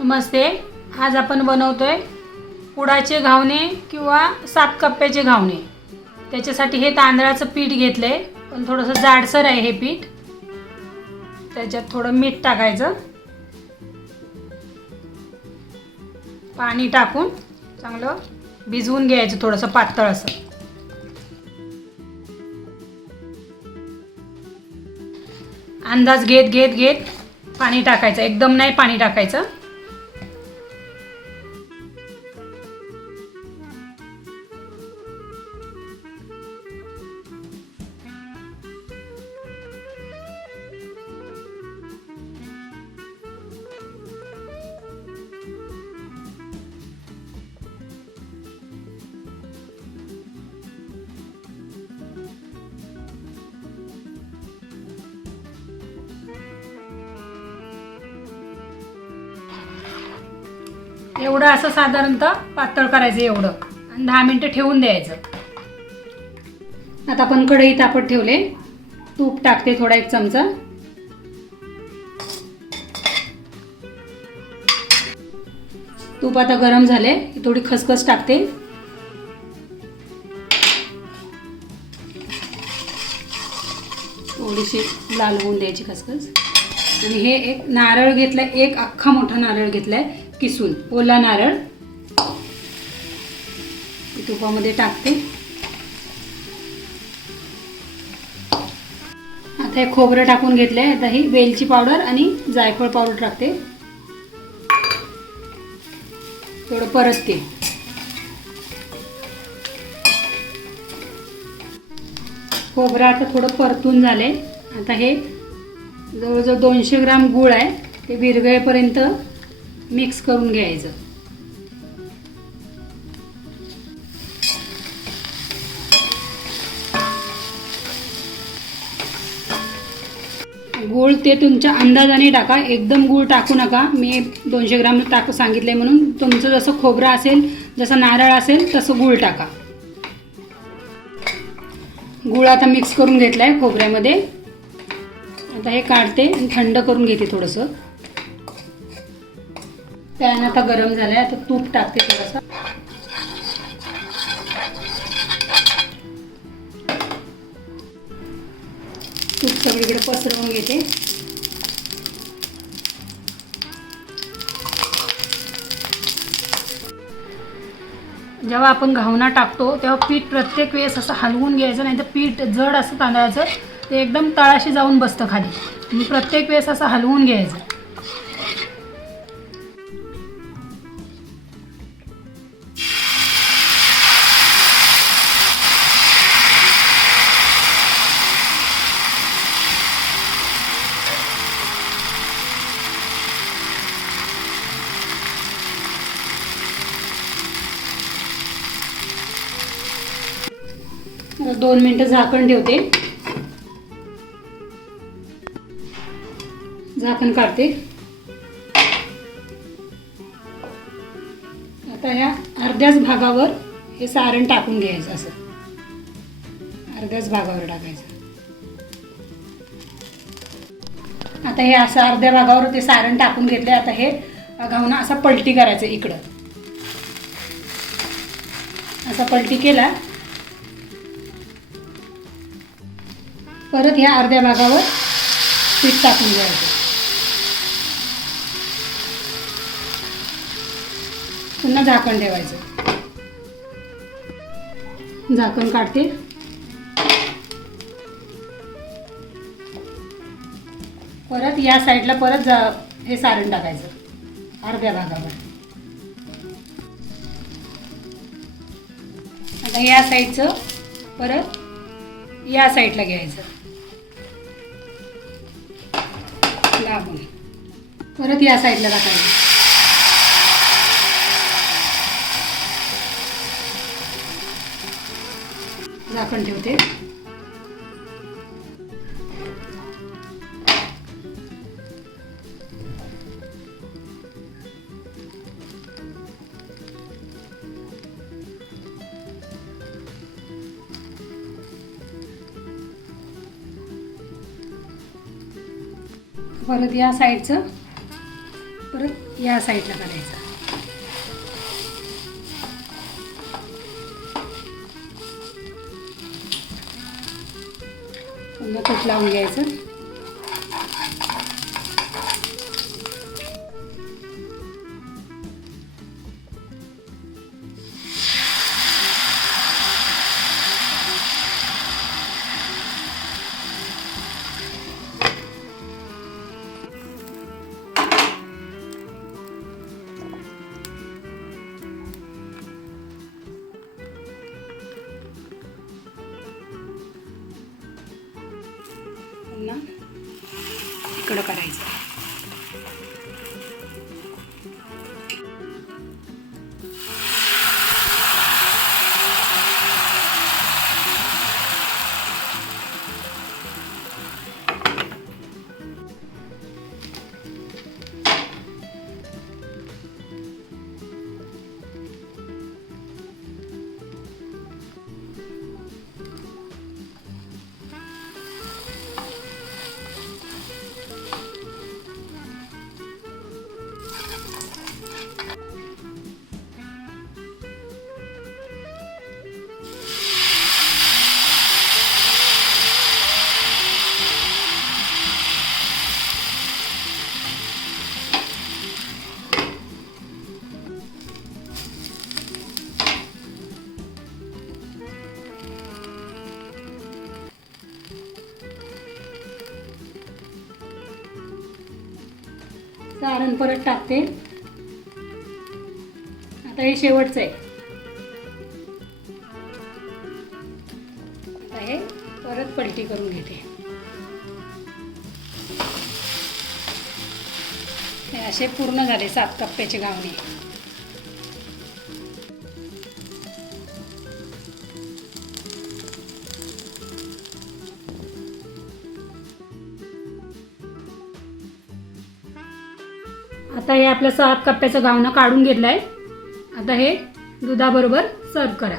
नमस्ते. आज आपण बनवतोय पुडाचे घावणे किंवा 7 कप्प्याचे घावणे. त्याच्यासाठी हे तांदळाचं पीठ घेतलंय, पण थोडंसं जाडसर आहे हे पीठ. त्याच्यात थोडं मीठ टाकायचं, पाणी टाकून चांगलं भिजवून घ्यायचं, थोडंसं पातळ असं. अंदाज घेत घेत घेत पाणी टाकायचं, एकदम नाही पाणी टाकायचं. एवढं असं साधारणतः पातळ करायचं एवढं, आणि 10 मिनिटं ठेवून द्यायचं. आता आपण कढई तापत ठेवले, तूप टाकते थोडा 1 चमचा. तूप आता गरम झाले, थोडी खसखस टाकते. थोडीशी लाल होऊन द्यायची खसखस. आणि हे एक नारळ घेतलाय, एक अख्खा मोठा नारळ घेतलाय किसून, ओला नारळ तुपामध्ये टाकते. आता हे खोबरं टाकून घेतलंय. आता ही वेलची पावडर आणि जायफळ पावडर टाकते. थोडं परतते. खोबरं आता थोडं परतून झाले. आता हे जवळजवळ 200 ग्राम गूळ आहे, ते विरघळेपर्यंत मिक्स करून घ्यायचं. गूळ ते तुमच्या अंदाजाने टाका, एकदम गूळ टाकू नका. मी 200 ग्राम सांगितले म्हणून. तुमचं जसं खोबरं असेल, जसं नारळ असेल तसं गूळ टाका. गूळ आता मिक्स करून घेतलाय खोबऱ्यामध्ये. आता हे काढते आणि थंड करून घेते थोडंसं. पॅन आता गरम झालाय. आता तूप टाकते थोडंसं. तूप सगळीकडे पसरवून घेते. जेव्हा आपण घावना टाकतो तेव्हा पीठ प्रत्येक वेळेस असं हलवून घ्यायचं, नाही तर पीठ जड असं तांदळाचं, ते एकदम तळाशी जाऊन बसतं खाली. प्रत्येक वेळेस असं हलवून घ्यायचं. आता 2 मिनिटं झाकण ठेवते. झाकण काढते. आता ह्या अर्ध्याच भागावर हे सारण टाकून घ्यायचं. असं अर्ध्याच भागावर टाकायचं. आता हे असं अर्ध्या भागावर ते सारण टाकून घेतले. आता हे घावना असा पलटी करायचं इकडं. असा पलटी केला, परत ह्या अर्ध्या भागावर पीठ टाकून घ्यायचं. पुन्हा झाकण ठेवायचं. झाकण काढते. परत या साईडला परत हे सारण टाकायचं अर्ध्या भागावर. आता या साईडचं परत या साईडला घ्यायचं लागून, परत या साईडला टाकायचं. झाकण ठेवते. परत या साईडचं परत या साईडला करायचं. पुन्हा तूप लावून घ्यायचं. पुन्हा इकडं करायचं. सारण परत टाकते. आता हे शेवटचं आहे. आता हे परत पलटी करून घेते. हे असे पूर्ण झाले 7 कप्प्याचे घावणे. आता हे आपलं 7 कप्प्याचं घावणं काढून घेतलं आहे. आता हे दुधाबरोबर सर्व करा.